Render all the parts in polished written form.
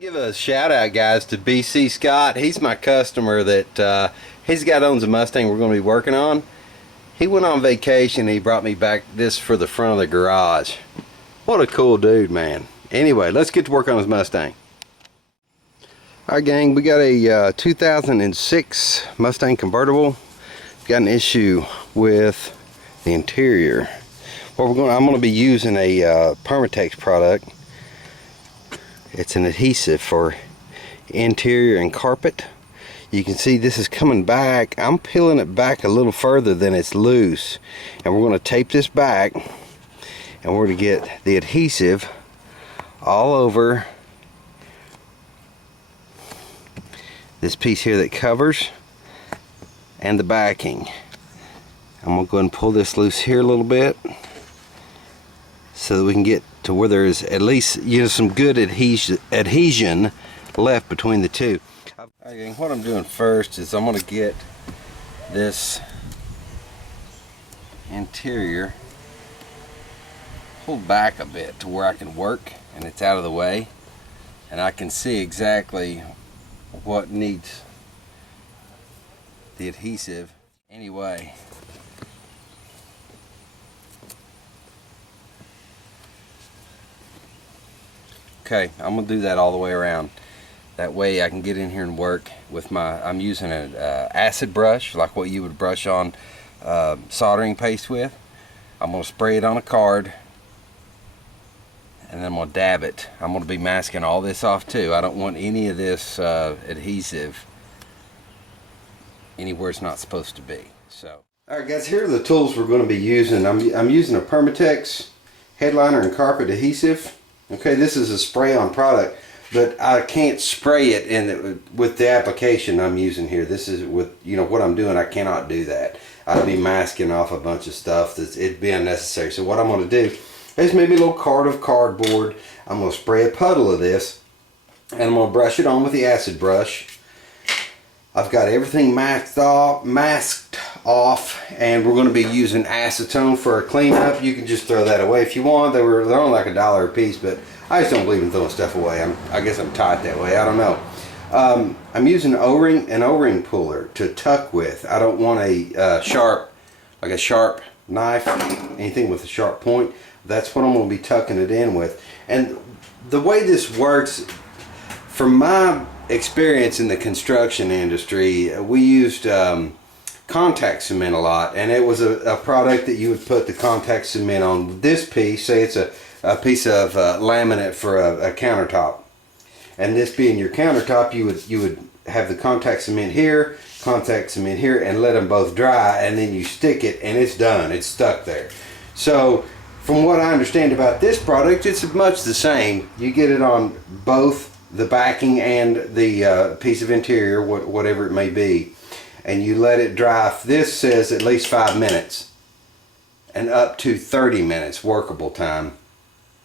Give a shout out, guys, to BC Scott. He's my customer that he's got owns a Mustang we're going to be working on. He went on vacation. He brought me back this for the front of the garage. What a cool dude, man. Anyway, let's get to work on his Mustang. Alright, gang, we got a 2006 Mustang convertible. Got an issue with the interior. I'm going to be using a Permatex product. It's an adhesive for interior and carpet. You can see this is coming back. I'm peeling it back a little further than it's loose, and we're going to tape this back, and we're going to get the adhesive all over this piece here that covers and the backing. I'm going to go ahead and pull this loose here a little bit so that we can get to where there's at least, you know, some good adhesion left between the two. Okay, what I'm doing first is I'm going to get this interior pulled back a bit to where I can work and it's out of the way, and I can see exactly what needs the adhesive anyway. Okay, I'm gonna do that all the way around. That way I can get in here and work with my, I'm using an acid brush, like what you would brush on soldering paste with. I'm gonna spray it on a card, and then I'm gonna dab it. I'm gonna be masking all this off too. I don't want any of this adhesive anywhere it's not supposed to be. So, alright guys, here are the tools we're going to be using. I'm using a Permatex Headliner and Carpet adhesive. Okay, this is a spray-on product, but I can't spray it with the application I'm using here. This is with, you know, what I'm doing, I cannot do that. I'd be masking off a bunch of stuff it'd be unnecessary. So what I'm going to do is maybe a little card of cardboard. I'm going to spray a puddle of this, and I'm going to brush it on with the acid brush. I've got everything masked off, and we're going to be using acetone for a cleanup. You can just throw that away if you want. They're only like $1 a piece, but I just don't believe in throwing stuff away. I guess I'm taught that way. I don't know. I'm using an O-ring puller to tuck with. I don't want a sharp knife, anything with a sharp point. That's what I'm going to be tucking it in with. And the way this works, from my experience in the construction industry, we used contact cement a lot, and it was a product that you would put the contact cement on this piece. Say it's a piece of laminate for a countertop, and this being your countertop, you would have the contact cement here, and let them both dry, and then you stick it and it's done. It's stuck there. So from what I understand about this product, it's much the same. You get it on both the backing and the piece of interior, whatever it may be, and you let it dry. This says at least 5 minutes and up to 30 minutes workable time,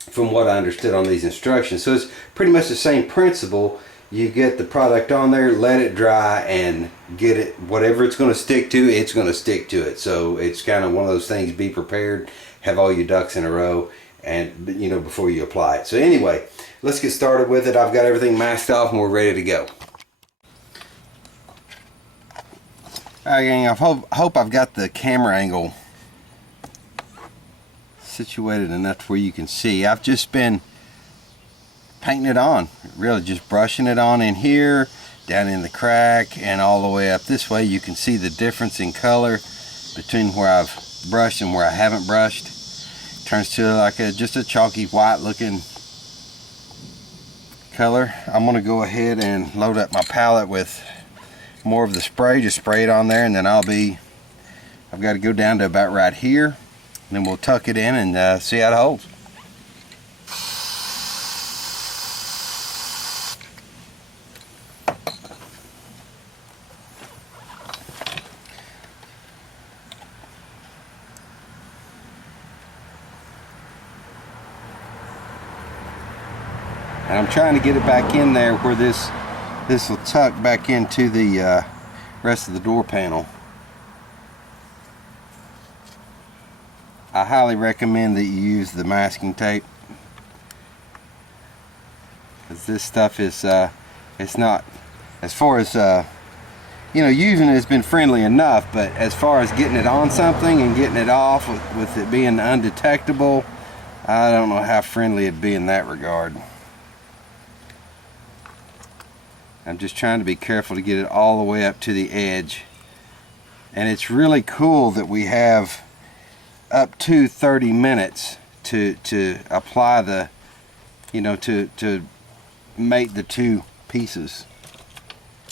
from what I understood on these instructions. So it's pretty much the same principle. You get the product on there, let it dry, and get it, whatever it's going to stick to, it's going to stick to it. So it's kind of one of those things, be prepared, have all your ducks in a row, and you know, before you apply it. So anyway, let's get started with it. I've got everything masked off and we're ready to go. Alright gang, I hope I've got the camera angle situated enough where you can see. I've just been painting it on, really just brushing it on in here, down in the crack, and all the way up this way. You can see the difference in color between where I've brushed and where I haven't brushed. Turns to like just a chalky white looking color. I'm going to go ahead and load up my palette with more of the spray. Just spray it on there, and then I've got to go down to about right here, and then we'll tuck it in and see how it holds. And I'm trying to get it back in there where this will tuck back into the rest of the door panel. I highly recommend that you use the masking tape. 'cause this stuff is it's not, as far as you know, using it has been friendly enough, but as far as getting it on something and getting it off with it being undetectable, I don't know how friendly it'd be in that regard. I'm just trying to be careful to get it all the way up to the edge. And it's really cool that we have up to 30 minutes to apply the, you know, to make the two pieces.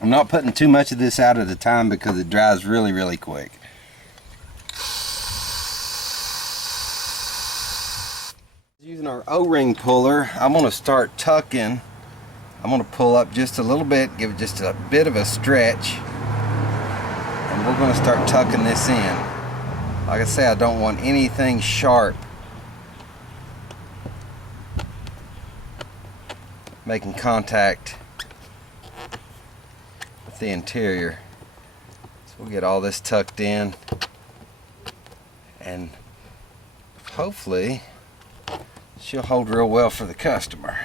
I'm not putting too much of this out at a time because it dries really quick. Using our O-ring puller, I'm going to start tucking. I'm going to pull up just a little bit, give it just a bit of a stretch, and we're going to start tucking this in. Like I say, I don't want anything sharp making contact with the interior. So we'll get all this tucked in, and hopefully she'll hold real well for the customer.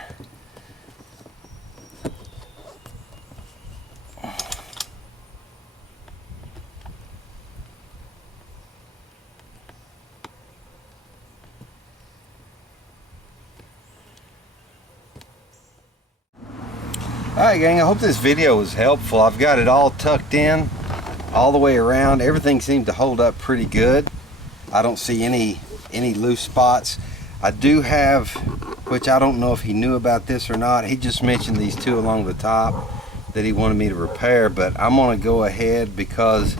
Alright gang, I hope this video was helpful. I've got it all tucked in all the way around. Everything seemed to hold up pretty good. I don't see any loose spots. I do have, which I don't know if he knew about this or not, he just mentioned these two along the top that he wanted me to repair, but I'm going to go ahead because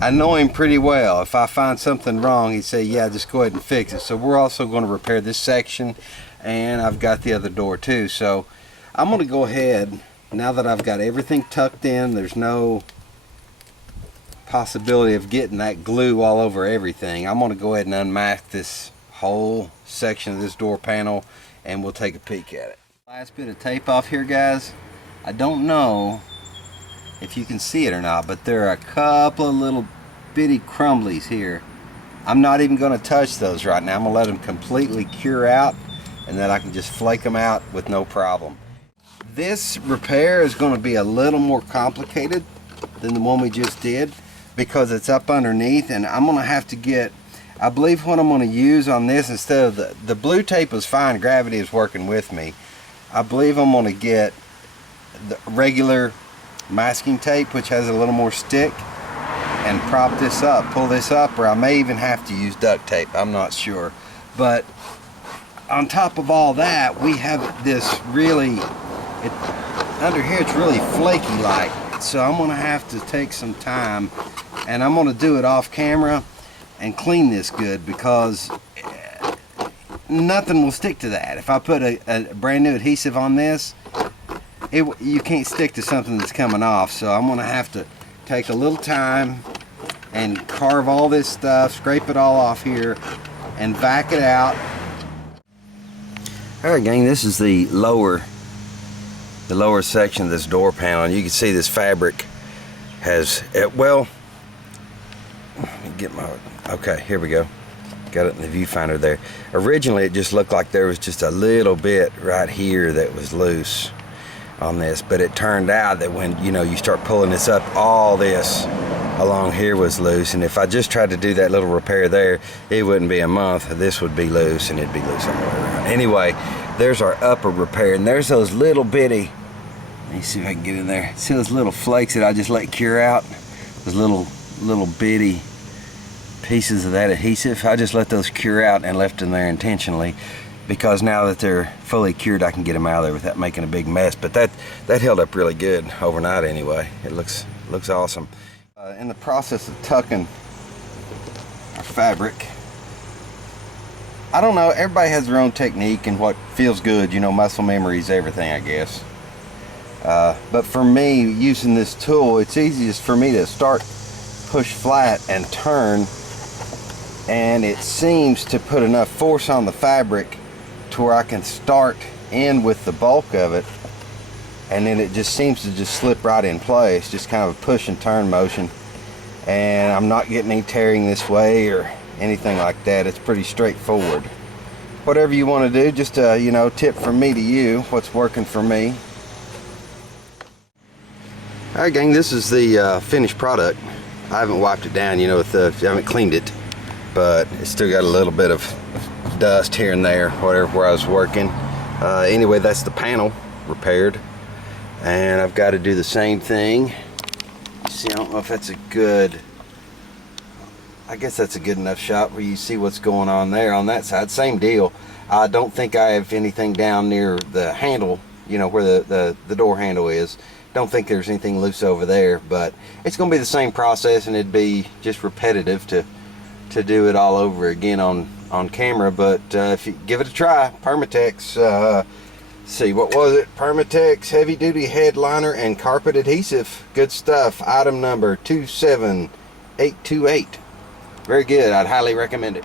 I know him pretty well. If I find something wrong, he'd say, yeah, just go ahead and fix it. So we're also going to repair this section, and I've got the other door too. So I'm going to go ahead, now that I've got everything tucked in, there's no possibility of getting that glue all over everything. I'm going to go ahead and unmask this whole section of this door panel, and we'll take a peek at it. Last bit of tape off here, guys. I don't know if you can see it or not, but there are a couple of little bitty crumblies here. I'm not even going to touch those right now. I'm going to let them completely cure out, and then I can just flake them out with no problem. This repair is going to be a little more complicated than the one we just did because it's up underneath, and I'm going to have to get, I believe what I'm going to use on this, instead of the blue tape was fine, gravity is working with me. I believe I'm going to get the regular masking tape, which has a little more stick, and prop this up, pull this up, or I may even have to use duct tape. I'm not sure. But on top of all that, we have this really, under here it's really flaky like, so I'm going to have to take some time, and I'm going to do it off camera and clean this good, because nothing will stick to that. If I put a brand new adhesive on this, you can't stick to something that's coming off. So I'm going to have to take a little time and carve all this stuff, scrape it all off here, and vac it out. Alright gang, this is the lower section of this door panel, and you can see this fabric has, well, let me get my, okay, here we go. Got it in the viewfinder there. Originally it just looked like there was just a little bit right here that was loose on this, but it turned out that when, you know, you start pulling this up, all this along here was loose, and if I just tried to do that little repair there, it wouldn't be a month. This would be loose, and it'd be loose all the way around. Anyway, there's our upper repair, and there's those little bitty, let me see if I can get in there. See those little flakes that I just let cure out? Those little bitty pieces of that adhesive. I just let those cure out and left them there intentionally, because now that they're fully cured, I can get them out of there without making a big mess. But that held up really good overnight anyway. It looks awesome. In the process of tucking our fabric, I don't know, everybody has their own technique and what feels good, you know, muscle memory is everything, I guess. But for me, using this tool, it's easiest for me to start, push flat, and turn, and it seems to put enough force on the fabric to where I can start in with the bulk of it, and then it just seems to just slip right in place, just kind of a push and turn motion, and I'm not getting any tearing this way or anything like that. It's pretty straightforward. whatever you want to do. Just a, you know, tip from me to you, what's working for me. Alright gang, this is the finished product. I haven't wiped it down, you know, I haven't cleaned it, but it's still got a little bit of dust here and there, whatever, where I was working. Anyway, that's the panel repaired, and I've got to do the same thing. See, I don't know if that's a good, I guess that's a good enough shot where you see what's going on there on that side. Same deal. I don't think I have anything down near the handle, you know, where the door handle is. Don't think there's anything loose over there, but it's going to be the same process, and it'd be just repetitive to do it all over again on camera. But if you give it a try, Permatex, see, what was it? Permatex heavy duty headliner and carpet adhesive. Good stuff. Item number 27828. Very good. I'd highly recommend it.